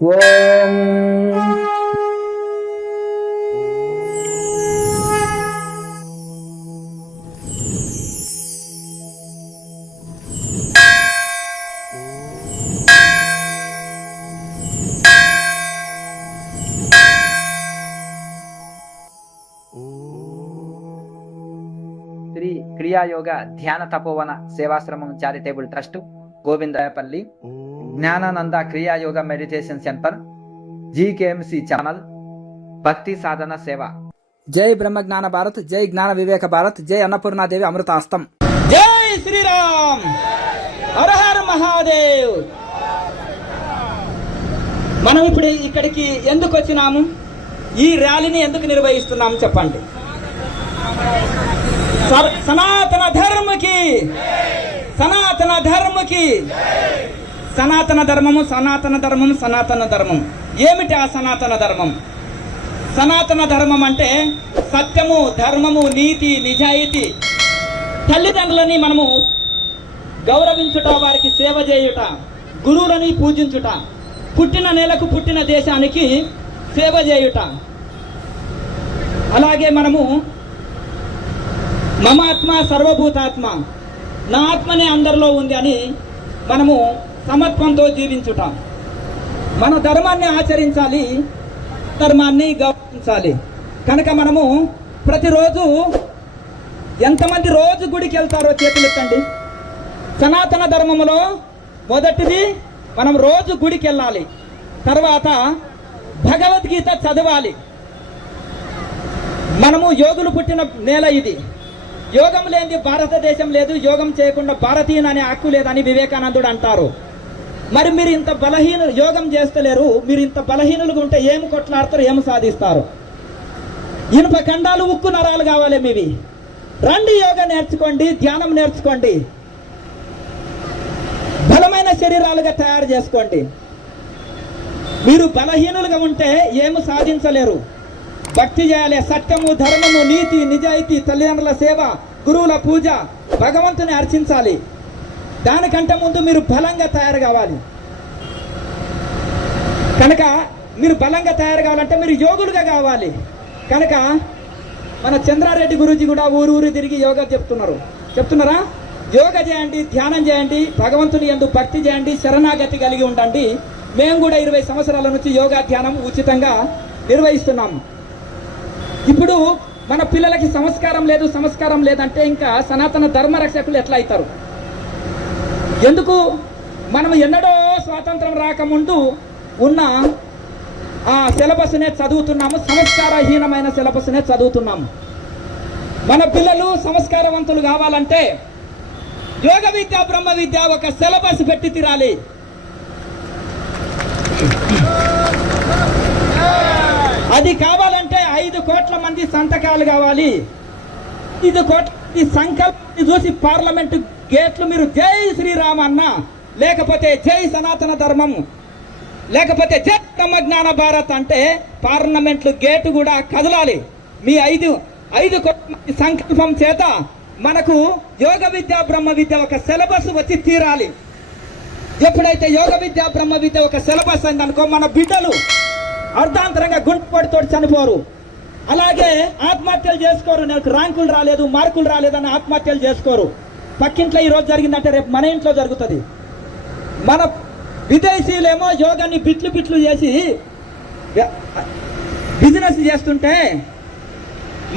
ఓం Shri Kriyayoga Dhyana Tapovana Sevashramam charitable trust, Govindarayapalli, Jnanananda Kriyayoga meditation centre, GKMC channel, భక్తి సాధన సేవ. జై బ్రహ్మ జ్ఞాన భారత్, జై జ్ఞాన వివేక భారత్, జై అన్నపూర్ణాదేవి అమృతాస్తం. జై శ్రీరామ్, హర హర మహాదేవ్. మనం ఇప్పుడు ఇక్కడికి ఎందుకు వచ్చినాము, ఈ ర్యాలీని ఎందుకు నిర్వహిస్తున్నాము చెప్పండి. సనాతన ధర్మకి, సనాతన ధర్మకి, సనాతన ధర్మము, సనాతన ధర్మం, సనాతన ధర్మం. ఏమిటి ఆ సనాతన ధర్మం? సనాతన ధర్మం అంటే సత్యము, ధర్మము, నీతి, నిజాయితీ, తల్లిదండ్రులని మనము గౌరవించుట, వారికి సేవ చేయుట, గురువులని పూజించుట, పుట్టిన నేలకు, పుట్టిన దేశానికి సేవ చేయుట. అలాగే మనము మమాత్మ సర్వభూతాత్మ, నా ఆత్మనే అందరిలో ఉంది అని మనము సమత్వంతో జీవించుట. మన ధర్మాన్ని ఆచరించాలి, ధర్మాన్ని గౌరవించాలి. కనుక మనము ప్రతిరోజు ఎంతమంది రోజు గుడికి వెళ్తారో చేతులెత్తండి. సనాతన ధర్మములో మొదటిది మనం రోజు గుడికి వెళ్ళాలి. తర్వాత భగవద్గీత చదవాలి. మనము యోగులు పుట్టిన నేల ఇది. యోగం లేనిది భారతదేశం లేదు, యోగం చేయకుండా భారతీయుని అనే హక్కు లేదని వివేకానందుడు అంటారు. మరి మీరు ఇంత యోగం చేస్తలేరు, మీరు ఇంత బలహీనులుగా ఉంటే ఏమి కొట్లాడతారు, ఏమి సాధిస్తారు? ఇనుప ఖండాలు, ఉక్కు నరాలు కావాలి మీవి. రండి, యోగా నేర్చుకోండి, ధ్యానం నేర్చుకోండి, బలమైన శరీరాలుగా తయారు చేసుకోండి. మీరు బలహీనులుగా ఉంటే ఏమి సాధించలేరు. భక్తి చేయాలి, సత్యము, ధర్మము, నీతి, నిజాయితీ, తల్లిదండ్రుల సేవ, గురువుల పూజ, భగవంతుని అర్చించాలి. దానికంటే ముందు మీరు బలంగా తయారు కావాలి. కనుక మీరు బలంగా తయారు కావాలంటే మీరు యోగులుగా కావాలి. కనుక మన చంద్రారెడ్డి గురూజీ కూడా ఊరు తిరిగి యోగా చెప్తున్నారా? యోగా చేయండి, ధ్యానం చేయండి, భగవంతుని యందు భక్తి చేయండి, శరణాగతి కలిగి ఉండండి. మేము కూడా 20 సంవత్సరాల నుంచి యోగా ధ్యానం ఉచితంగా నిర్వహిస్తున్నాము. ఇప్పుడు మన పిల్లలకి సంస్కారం లేదంటే ఇంకా సనాతన ధర్మ రక్షకులు ఎట్లా అవుతారు? ఎందుకు? మనం ఎన్నడో స్వాతంత్రం రాకముందు ఉన్న ఆ సిలబస్నే చదువుతున్నాము, సంస్కారహీనమైన సిలబస్నే చదువుతున్నాము. మన పిల్లలు సంస్కారవంతులు కావాలంటే యోగ విద్య, బ్రహ్మ విద్య ఒక సిలబస్ పెట్టి తీరాలి. అది కావాలంటే 5 కోట్ల మంది సంతకాలు కావాలి. 5 కోట్ల మంది సంకల్పాన్ని చూసి పార్లమెంటు గేట్లు మీరు జై శ్రీరామ్ అన్న, లేకపోతే జై సనాతన ధర్మం, లేకపోతే జై బ్రహ్మ జ్ఞాన భారత్ అంటే పార్లమెంట్లు గేటు కూడా కదలాలి. మీ 5 కోట్ల మంది సంకల్పం చేత మనకు యోగ విద్య, బ్రహ్మ విద్య ఒక సిలబస్ వచ్చి తీరాలి. ఎప్పుడైతే యోగ విద్య, బ్రహ్మ విద్య ఒక సిలబస్ అయిందనుకో, మన బిడ్డలు అర్ధాంతరంగా గుంటపడితో చనిపోరు. అలాగే ఆత్మహత్యలు చేసుకోరు. నాకు ర్యాంకులు రాలేదు, మార్కులు రాలేదని ఆత్మహత్యలు చేసుకోరు. పక్కింట్లో ఈరోజు జరిగిందంటే రేపు మన ఇంట్లో జరుగుతుంది. మన విదేశీయులేమో యోగాన్ని బిట్లు చేసి బిజినెస్ చేస్తుంటే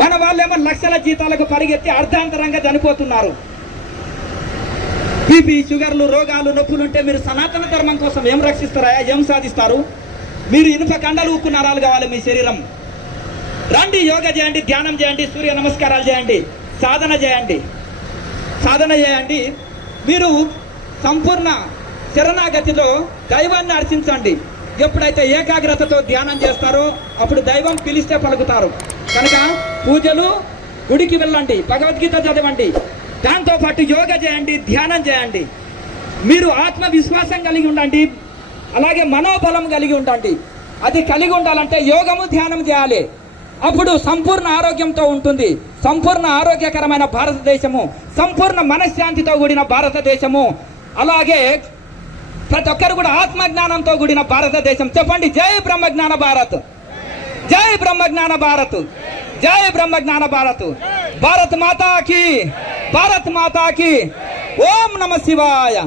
మన వాళ్ళేమో లక్షల జీతాలకు పరిగెత్తి అర్ధాంతరంగా చనిపోతున్నారు. బీపీ, షుగర్లు, రోగాలు, నొప్పులుంటే మీరు సనాతన ధర్మం కోసం ఏం రక్షిస్తారా? ఏం సాధిస్తారు? మీరు ఇనుప కండలు, ఉక్కు నరాలు కావాలి మీ శరీరం. రండి, యోగా చేయండి, ధ్యానం చేయండి, సూర్య నమస్కారాలు చేయండి, సాధన చేయండి. మీరు సంపూర్ణ శరణాగతిలో దైవాన్ని అర్చించండి. ఎప్పుడైతే ఏకాగ్రతతో ధ్యానం చేస్తారో అప్పుడు దైవం పిలిస్తే పలుకుతారు. కనుక పూజలు, గుడికి వెళ్ళండి, భగవద్గీత చదవండి, దాంతోపాటు యోగా చేయండి, ధ్యానం చేయండి. మీరు ఆత్మవిశ్వాసం కలిగి ఉండండి, అలాగే మనోబలం కలిగి ఉండండి. అది కలిగి ఉండాలంటే యోగము, ధ్యానం చేయాలి. అప్పుడు సంపూర్ణ ఆరోగ్యంతో ఉంటుంది. సంపూర్ణ ఆరోగ్యకరమైన భారతదేశము, సంపూర్ణ మనశ్శాంతితో కూడిన భారతదేశము, అలాగే ప్రతి ఒక్కరు కూడా ఆత్మజ్ఞానంతో కూడిన భారతదేశం. చెప్పండి, జై బ్రహ్మజ్ఞాన భారత్, జై బ్రహ్మజ్ఞాన భారత్, జై బ్రహ్మజ్ఞాన భారత్. భారత్ మాతాకి, భారత్ మాతాకి. ఓం నమ శివాయ.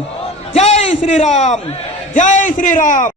జై శ్రీరామ్, జై శ్రీరామ్.